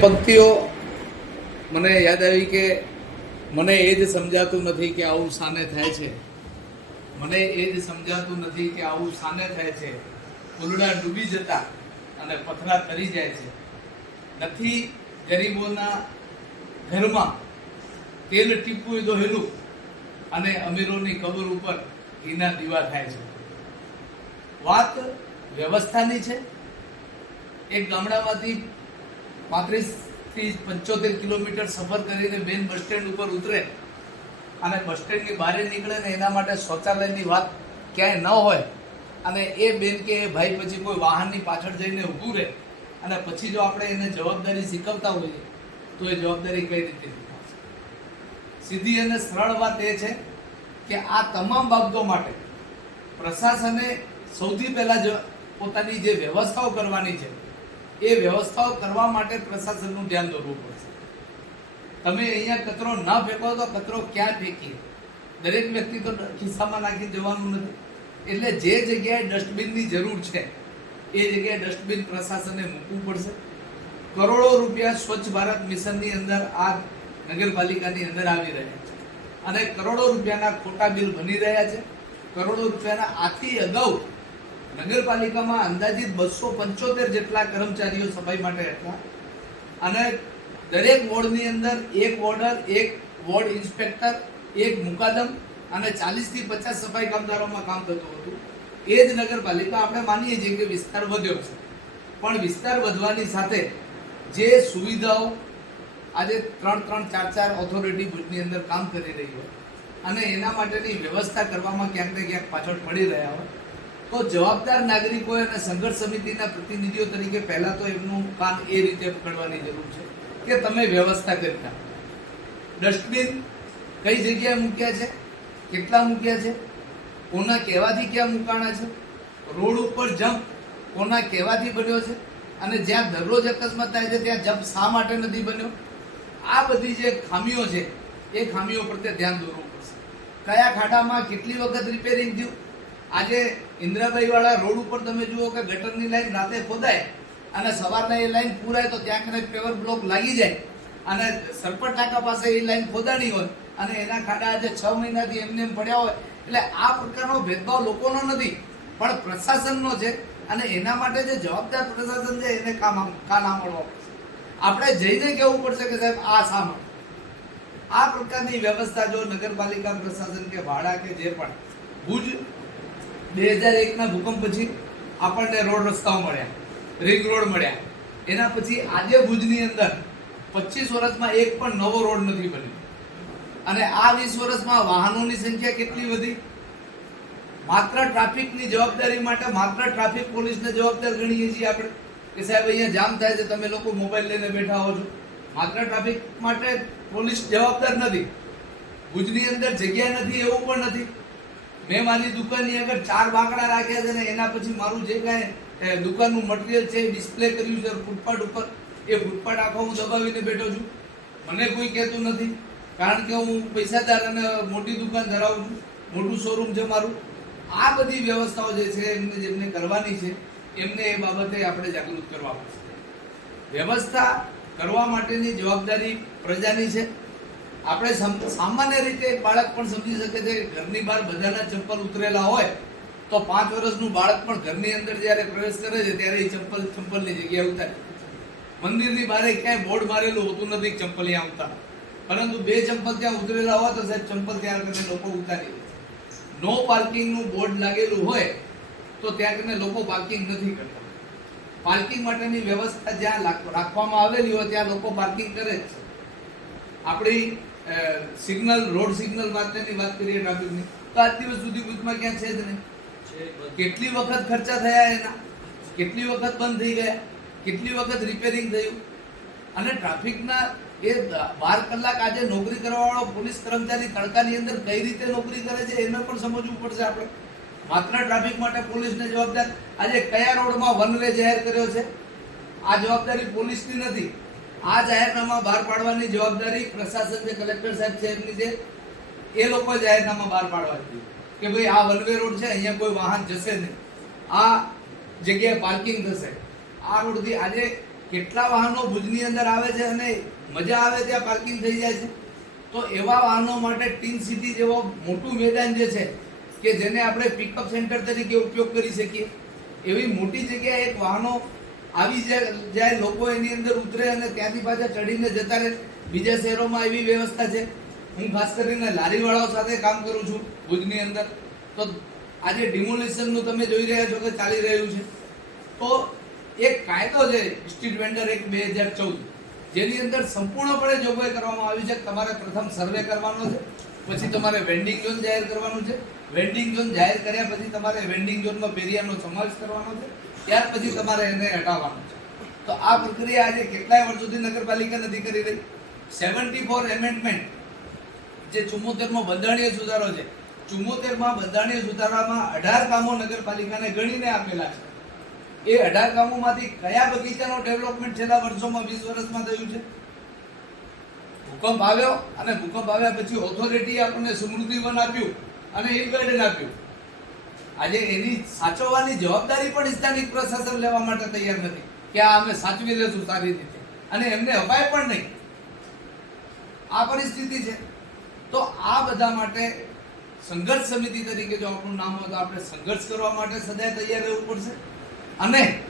પંક્તિઓ મને યાદ આવી કે મને એ જ સમજાતું નથી કે આવું સાને થાય છે. મને એ જ સમજાતું નથી કે આવું સાને થાય છે. ફૂલડા ડૂબી જતા અને પથરા તરી જાય છે. નથી ગરીબોના ઘરમાં તેલ ટીપવું તો હેલું અને અમીરોની કબર ઉપર ઘીના દીવા થાય છે. વાત વ્યવસ્થાની છે. એક ગામડામાંથી પાંત્રીસથી પંચોતેર કિલોમીટર સફર કરીને બેન બસ સ્ટેન્ડ ઉપર ઉતરે. અને બસ સ્ટેન્ડની બહાર નીકળે ને એના માટે શૌચાલયની વાત ક્યાંય ન હોય. અને એ બેન કે એ ભાઈ પછી કોઈ વાહનની પાછળ જઈને ઊભું રહે. અને પછી જો આપણે એને જવાબદારી શીખવતા હોઈએ, તો એ જવાબદારી કઈ રીતે સીધી અને સરળ વાત એ છે કે આ તમામ બાબતો માટે પ્રશાસને સૌથી પહેલાં જ પોતાની જે વ્યવસ્થાઓ કરવાની છે એ વ્યવસ્થાઓ કરવા માટે પ્રશાસનનું ધ્યાન દોરવું પડશે. તમે અહીંયા કચરો ન ફેંકો તો કચરો ક્યાં ફેંકીએ? દરેક વ્યક્તિ તો ખિસ્સામાં નાખી જવાનું નથી. એટલે જે જગ્યાએ ડસ્ટબિનની જરૂર છે, એ જગ્યાએ ડસ્ટબિન પ્રશાસને મૂકવું પડશે. કરોડો રૂપિયા સ્વચ્છ ભારત મિશનની અંદર આ નગરપાલિકાની અંદર આવી રહ્યા છે. અને કરોડો રૂપિયાના ખોટા બિલ બની રહ્યા છે. કરોડો રૂપિયાના આથી અગાઉ નગરપાલિકામાં અંદાજિત બસો પંચોતેર જેટલા કર્મચારીઓ સફાઈ માટે હતા. અને દરેક વોર્ડની અંદર એક વોર્ડર, એક વોર્ડ ઇન્સ્પેક્ટર, એક મુકાદમ અને ચાલીસથી પચાસ સફાઈ કામદારોમાં કામ થતું હતું. એ જ નગરપાલિકા આપણે માનીએ છીએ કે વિસ્તાર વધ્યો છે. પણ વિસ્તાર વધવાની સાથે જે સુવિધાઓ આજે ત્રણ ત્રણ ચાર ચાર ઓથોરિટી ભુજની અંદર કામ કરી રહી હોય અને એના માટેની વ્યવસ્થા કરવામાં ક્યાંક ને ક્યાંક પાછળ પડી રહ્યા હોય તો જવાબદાર નાગરિકો અને સંઘર્ષ સમિતિના પ્રતિનિધિઓ તરીકે પહેલા તો એમનું કામ એ રીતે પકડવાની જરૂર છે કે તમે વ્યવસ્થા કરતા. ડસ્ટબિન કઈ જગ્યાએ મૂક્યા છે? કેટલા મૂક્યા છે? કોના કહેવાથી ક્યાં મૂકાણા છે? રોડ ઉપર જમ્પ કોના કહેવાથી બન્યો છે? અને જ્યાં દરરોજ અકસ્માત થાય છે, ત્યાં જમ્પ શા માટે નથી બન્યો? આ બધી જે ખામીઓ છે, એ ખામીઓ પ્રત્યે ધ્યાન દોરવું પડશે. કયા ખાડામાં કેટલી વખત રિપેરિંગ થયું? આજે ઇન્દ્રાબાઈ વાળા રોડ ઉપર તમે જુઓ કે ગટરની લાઈન રાતે ખોદાય અને સવારના એ લાઈન પૂરાય તો ત્યાં કને પેવર બ્લોક લાગી જાય. અને સરપટ ટાંકા પાસે એ લાઈન ખોદાણી હોય અને એના ખાડા આજે છ મહિનાથી એમને એમ પડ્યા હોય. એટલે આ પ્રકારનો ભેદભાવ લોકોનો નથી, પણ પ્રશાસનનો છે અને એના માટે જે જવાબદાર પ્રશાસન છે એને કામ કાન આંબળવા પડશે. આપણે જઈને કહેવું પડશે કે સાહેબ, આ શા આ પ્રકારની વ્યવસ્થા જો નગરપાલિકા પ્રશાસન કે ભાડા કે જે પણ ભુજ બે હજાર એકના ભૂકંપ પછી આપણને રોડ રસ્તાઓ મળ્યા, રિંગ રોડ મળ્યા. એના પછી આજે ભુજની અંદર પચીસ વર્ષમાં એક પણ નવો રોડ નથી બન્યો. અને આ વીસ વર્ષમાં વાહનોની સંખ્યા કેટલી વધી? માત્ર ટ્રાફિકની જવાબદારી માટે માત્ર ટ્રાફિક પોલીસને જવાબદાર ગણીએ છીએ આપણે. કે સાહેબ, અહીંયા જામ થાય છે, તમે લોકો મોબાઈલ લઈને બેઠા હો છો. માત્ર ટ્રાફિક માટે પોલીસ જવાબદાર નથી. ભુજની અંદર જગ્યા નથી, એવું પણ નથી. મેં મારી દુકાનની આગળ ચાર બાંકડા રાખ્યા છે ને એના પછી મારું જે કાંઈ દુકાનનું મટીરિયલ છે ડિસ્પ્લે કર્યું છે, ફૂટપાથ ઉપર. એ ફૂટપાથ આખો હું દબાવીને બેઠો છું. મને કોઈ કહેતું નથી, કારણ કે હું પૈસાદાર અને મોટી દુકાન ધરાવું છું. મોટું શોરૂમ છે મારું. આ બધી વ્યવસ્થાઓ જે છે, એમને જેમને કરવાની છે, એમને એ બાબતે આપણે જાગૃત કરવા પડશે. વ્યવસ્થા કરવા માટેની જવાબદારી પ્રજાની છે. આપણે સામાન્ય રીતે બાળક પણ સમજી શકે છે ઘરની બહાર બધાના ચપ્પલ ઉતરેલા હોય, તો પાંચ વર્ષનું બાળક પણ ઘરની અંદર જ્યારે પ્રવેશ કરે છે, ત્યારે એ ચંપલ ચંપલની જગ્યાએ ઉતારે. મંદિરની બહાર ક્યાંય બોર્ડ મારેલું હોતું નથી ચંપલ અહીંયા ઉતારો. પરંતુ બે ચંપલ ત્યાં ઉતરેલા હોય, તો સાહેબ ચંપલ ત્યાં કરીને લોકો ઉતારી નો પાર્કિંગનું બોર્ડ લાગેલું હોય, તો ત્યાં કરીને લોકો પાર્કિંગ નથી કરતા. પાર્કિંગ માટેની વ્યવસ્થા જ્યાં રાખવામાં આવેલી હોય, ત્યાં લોકો પાર્કિંગ કરે જ છે. આપણી સિગ્નલ, રોડ સિગ્નલ માટેની વાત કરીએ ટ્રાફિકની, તો આજ દિવસ સુધી ભુજમાં ક્યાં છે જ નહીં. કેટલી વખત ખર્ચા થયા એના, કેટલી વખત બંધ થઈ ગયા, કેટલી વખત રિપેરિંગ થયું. અને ટ્રાફિકના એ બાર કલાક આજે નોકરી કરવાવાળો પોલીસ કર્મચારી તડકાની અંદર કઈ રીતે નોકરી કરે છે એને પણ સમજવું પડશે આપણે. માત્ર ટ્રાફિક માટે પોલીસને જવાબદાર, આજે કયા રોડમાં વન વે જાહેર કર્યો છે? આ જવાબદારી પોલીસની નથી. આ જાહેરનામા બહાર પાડવાની જવાબદારી પ્રશાસન જે કલેક્ટર સાહેબ છે એમની છે. એ લોકો જાહેરનામા બહાર પાડવા જોઈએ કે ભાઈ આ વનવે રોડ છે, અહીંયા કોઈ વાહન જશે નહીં. આ જગ્યાએ પાર્કિંગ થશે. આ રોડથી આજે કેટલા વાહનો ભુજની અંદર આવે છે અને મજા આવે ત્યાં પાર્કિંગ થઈ જાય છે. તો એવા વાહનો માટે ટીન સિટી જેવો મોટું મેદાન જે છે, કે જેને આપણે પિકઅપ સેન્ટર તરીકે ઉપયોગ કરી શકીએ. એવી મોટી જગ્યાએ એક વાહનો આવી જાય લોકો એની અંદર ઉતરે અને ત્યાંથી પાછા ચડીને જતા રહે. બીજા શહેરોમાં એવી વ્યવસ્થા છે. હું ખાસ કરીને લારીવાળાઓ સાથે કામ કરું છું ભુજની અંદર. તો આજે ડિમોલિશનનું તમે જોઈ રહ્યા છો કે ચાલી રહ્યું છે. તો એક કાયદો છે સ્ટ્રીટ વેન્ડર એક બે હજાર ચૌદ. જેની અંદર સંપૂર્ણપણે જોગવાઈ કરવામાં આવી છે. તમારે પ્રથમ સર્વે કરવાનો છે, પછી તમારે વેન્ડિંગ ઝોન જાહેર કરવાનું છે. વેન્ડિંગ ઝોન જાહેર કર્યા પછી તમારે વેન્ડિંગ ઝોનમાં પેરિયાનો સમાવેશ કરવાનો છે. ત્યાર પછી તમારે એને હટાવવાનું છે. તો આ પ્રક્રિયા આજે કેટલાય વર્ષોથી નગરપાલિકા નથી કરી રહી. સેવન્ટી ફોર એમેન્ડમેન્ટ જે ચુમ્મોતેરમો બંધારણીય સુધારો છે, ચુમ્મોતેરમાં બંધારણીય સુધારામાં અઢાર કામો નગરપાલિકાને ગણીને આપેલા છે. એ અઢાર કામોમાંથી કયા બગીચાનો ડેવલપમેન્ટ છેલ્લા વર્ષોમાં વીસ વર્ષમાં થયું છે? ભૂકંપ આવ્યો અને ભૂકંપ આવ્યા પછી ઓથોરિટી આપણને સમૃદ્ધિ વન આપ્યું અને હિલ ગાર્ડન આપ્યું. આજે એની સાચવવાની જવાબદારી પણ સ્થાનિક પ્રશાસન લેવા માટે તૈયાર નથી કે આ અમે સાચવી લેશું સારી રીતે. અને એમને અપાય પણ નહીં. આ પરિસ્થિતિ છે. તો આ બધા માટે સંઘર્ષ સમિતિ તરીકે જો આપણું નામ હોય તો આપણે સંઘર્ષ કરવા માટે સદાય તૈયાર રહેવું પડશે અને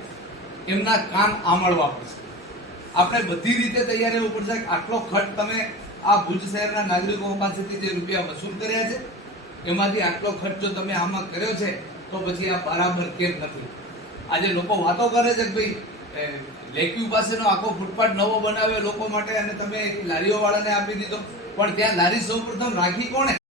એમના કાન આમળવા પડશે. આપણે બધી રીતે તૈયાર રહેવું પડશે આટલો ખર્ચ તમે આ ભુજ શહેરના નાગરિકો પાસેથી જે રૂપિયા વસૂલ કર્યા છે એમાંથી આટલો ખર્ચ તમે આમાં કર્યો છે, તો પછી આ બરાબર કેમ નથી? આજે લોકો વાતો કરે છે કે ભાઈ લેક્યુ પાસેનો આખો ફૂટપાથ નવો બનાવ્યો લોકો માટે અને તમે લારીઓ વાળાને આપી દીધો. પણ ત્યાં લારી સૌપ્રથમ રાખી કોણે?